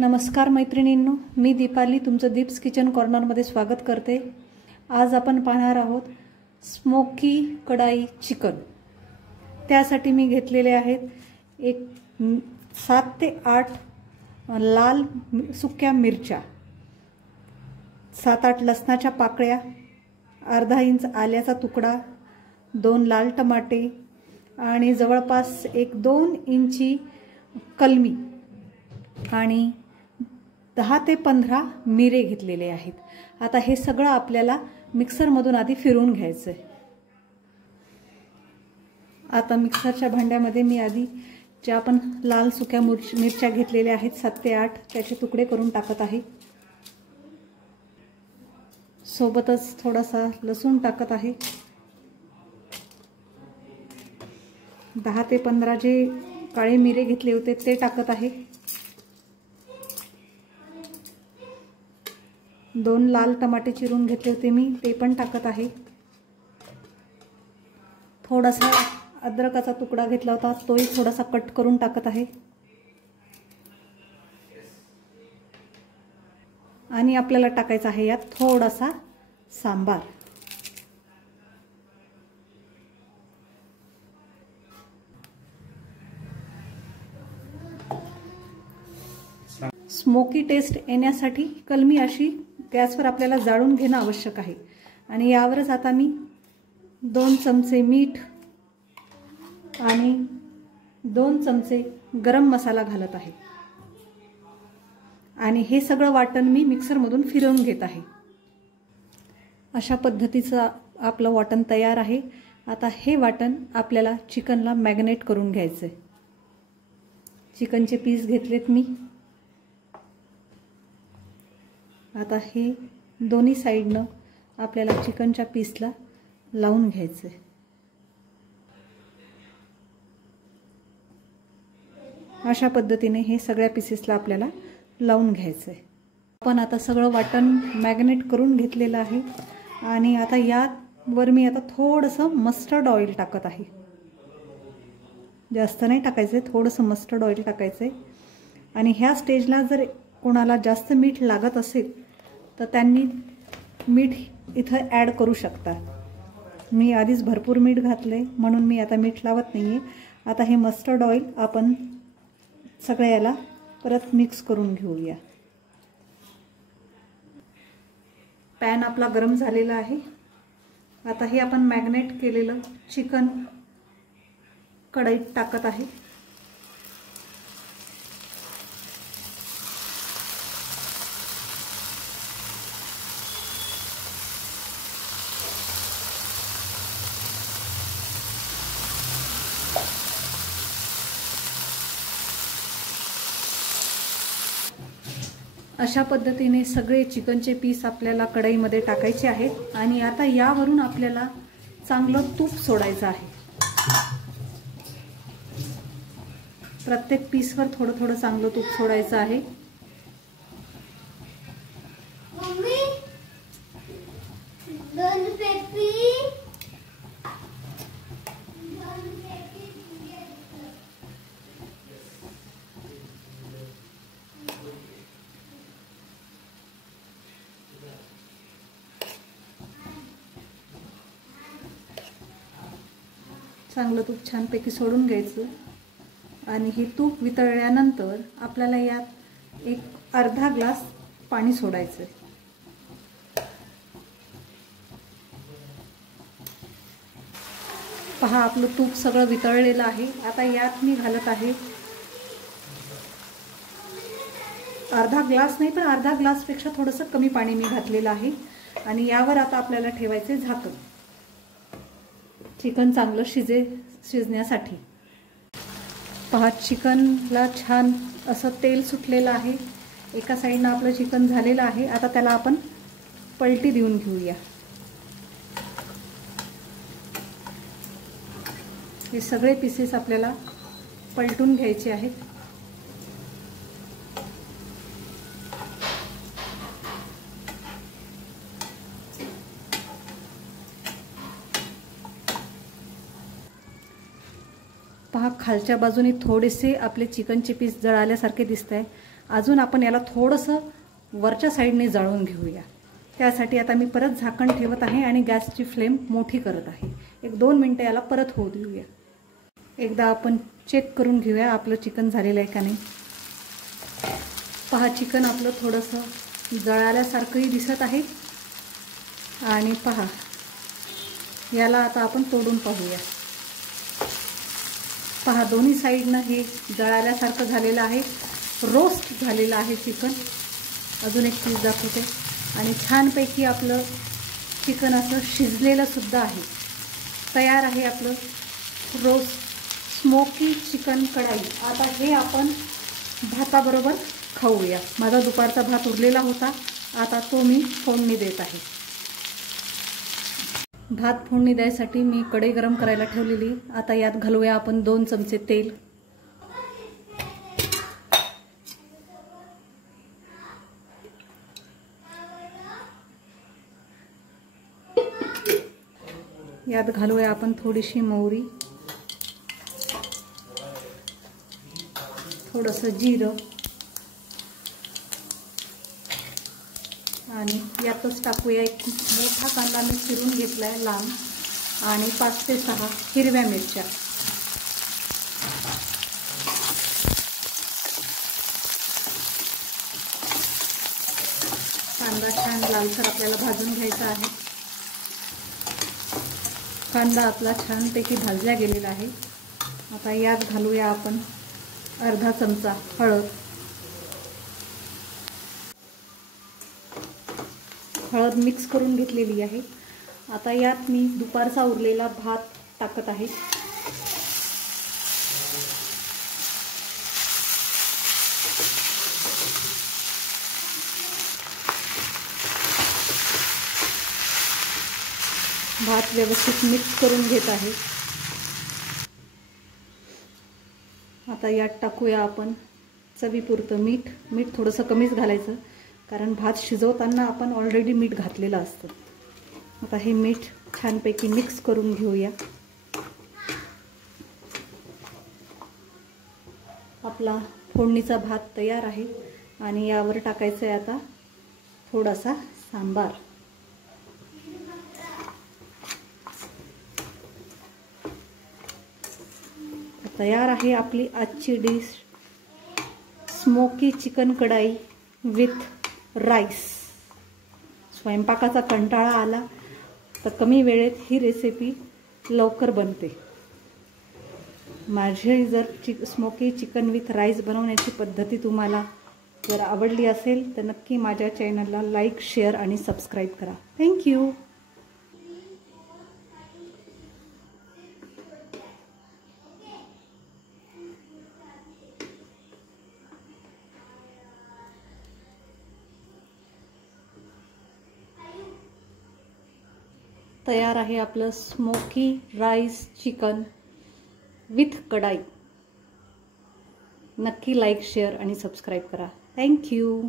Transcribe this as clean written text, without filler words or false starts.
नमस्कार मैत्रिणींनो, मी दीपाली तुमचं दीप्स किचन कॉर्नरमध्ये स्वागत करते। आज आपण पाहणार आहोत स्मोकी कढाई चिकन। त्यासाठी मी घेतलेले आहेत 7 ते 8 लाल सुक्या मिरच्या, 7-8 लसणाच्या पाकळ्या, अर्धा इंच आल्याचा तुकडा, 2 लाल टमाटे आणि जवळपास 1-2 इंची कलमी आणि 10 ते 15 मिरे घेतलेले आहेत। आता हे सगळं आपल्याला मिक्सरमधून आधी फिरवून घ्यायचं आहे। आता मिक्सरच्या भांड्यामध्ये मी आधी ज्या आपण लाल सुक्या मिरच्या घेतलेल्या आहेत 7 ते 8 त्याचे तुकडे करून टाकत आहे। सोबतच थोडासा लसूण टाकत आहे। 10 ते 15 जे काळे मिरे घेतले होते ते टाकत आहे। 2 लाल टमाटे चिरून घेतले होते मी ते पण टाकत आहे। थोडासा अद्रकाचा तुकडा घेतला होता तोही थोडासा कट करून टाकत आहे। आणि आपल्याला टाकायचा आहे यात थोडासा सांबार। स्मोकी टेस्ट येण्यासाठी कलमी अशी गॅसवर आपल्याला जाळून घेणं आवश्यक आहे। आणि यावरच आता मी 2 चमचे मीठ आणि 2 चमचे गरम मसाला घालत आहे आणि हे सगळं वाटण मी मिक्सरमधून फिरवून घेत आहे। अशा पद्धतीचं आपलं वाटण तयार आहे। आता हे वाटण आपल्याला चिकनला मॅरिनेट करून घ्यायचं आहे। चिकनचे पीस घेतलेत मी। आता हे दोन्ही साइडनं आपल्याला चिकनच्या पीसला लावून घ्यायचं आहे। अशा पद्धतीने हे सगळ्या पीसेसला आपल्याला लावून घ्यायचं आहे। आपण आता सगळं वाटण मॅरिनेट करून घेतलेलं आहे आणि आता यावर मी आता थोडंसं मस्टर्ड ऑइल टाकत आहे। जास्त नाही टाकायचं आहे, थोडंसं मस्टर्ड ऑइल टाकायचं आहे। आणि ह्या स्टेजला जर कोणाला जास्त मीठ लागत असेल तर त्यांनी मीठ इथं ॲड करू शकता। मी आधीच भरपूर मीठ घातलंय म्हणून मी आता मीठ लावत नाहीये। आता हे मस्टर्ड ऑइल आपण सगळ्या याला परत मिक्स करून घेऊया। पॅन आपला गरम झालेला आहे। आता हे आपण मॅरिनेट केलेलं चिकन कढईत टाकत आहे। अशा पद्धतीने सगळे चिकनचे पीस आपल्याला कढईमध्ये टाकायचे आहेत आणि आता यावरून आपल्याला चांगलं तूप सोडायचं आहे। प्रत्येक पीसवर थोडं थोडं चांगलं तूप सोडायचं आहे। चांगलं तूप छानपैकी सोडून घ्यायचं आणि हे तूप वितळल्यानंतर आपल्याला यात एक अर्धा ग्लास पाणी सोडायचं। पहा आपलं तूप सगळं वितळलेलं आहे। आता यात मी घालत आहे अर्धा ग्लास नाही पण अर्धा ग्लासपेक्षा थोडंसं कमी पाणी मी घातलेलं आहे। आणि यावर आता आपल्याला ठेवायचे झाकण, चिकन चांगलं शिजण्यासाठी। पहा चिकनला छान असं तेल सुटलेलं आहे। एका साईडनं आपलं चिकन झालेलं आहे। आता त्याला आपण पलटी देऊन घेऊया। हे सगळे पीसेस आपल्याला पलटून घ्यायचे आहेत। पहा खालच्या बाजूने थोडेसे आपले चिकनचे पीस जळाल्यासारखे दिसत आहे। अजून आपण याला थोडंसं वरच्या साईडने जाळून घेऊया। त्यासाठी आता मी परत झाकण ठेवत आहे आणि गॅसची फ्लेम मोठी करत आहे। 1-2 मिनिटं याला परत होऊ देऊया। एकदा आपण चेक करून घेऊया आपलं चिकन झालेलं आहे का नाही। पहा, चिकन आपलं थोडंसं जळाल्यासारखंही दिसत आहे आणि पहा, याला आता आपण तोडून पाहूया। पहा, दोन्ही साईडनं हे जळाल्यासारखं झालेलं आहे, रोस्ट झालेलं आहे चिकन। अजून एक पीस दाखवते आणि छानपैकी आपलं चिकन असं शिजलेलं सुद्धा आहे। तयार आहे आपलं रोस्ट स्मोकी चिकन कढाई। आता हे आपण भाताबरोबर खाऊया। माझा दुपारचा भात उरलेला होता, आता तो मी फोडणी देत आहे। भात फोडणी द्यायसाठी मी कढई गरम करायला ठेवलेली। आता यात घालूया आपण 2 चमचे तेल। यात घालूया आपण थोडीशी मोहरी, थोडंसं जिरं आणि यातच टाकूया एक मोठा कांदा मी चिरून घेतलाय लांब आणि 5 ते 6 हिरव्या मिरच्या। कांदा छान लालसर आपल्याला भाजून घ्यायचा आहे। कांदा आपला छानपैकी भाजला गेलेला आहे। आता यात घालूया आपण अर्धा चमचा हळद। हळद मिक्स करून घेतलेली आहे। आता यात मी दुपारचा उरलेला भात टाकत आहे। भात व्यवस्थित मिक्स करून घेत आहे। आता यात टाकूया आपण चवीपुरतं मीठ। मीठ थोडंसं कमीच घालायचं, कारण भात शिजवताना आपण ऑलरेडी मीठ घातलेलं असतं। आता हे मीठ छानपैकी मिक्स करून घेऊया। आपला फोडणीचा भात तयार आहे आणि यावर टाकायचं आहे आता थोडासा सांबार। तयार आहे आपली आजची डिश स्मोकी चिकन कढाई विथ राईस। स्वयंपाकाचा कंटाळा आला तर कमी वेळेत ही रेसिपी लवकर बनते। माझी जर स्मोकी चिकन विथ राईस बनवण्याची पद्धती तुम्हाला जर आवडली असेल तर नक्की माझ्या चॅनलला लाईक, शेअर आणि सबस्क्राईब करा। थँक्यू। तयार आहे आपलं स्मोकी राईस चिकन विथ कढाई। नक्की लाईक, शेअर आणि सबस्क्राईब करा। थँक्यू।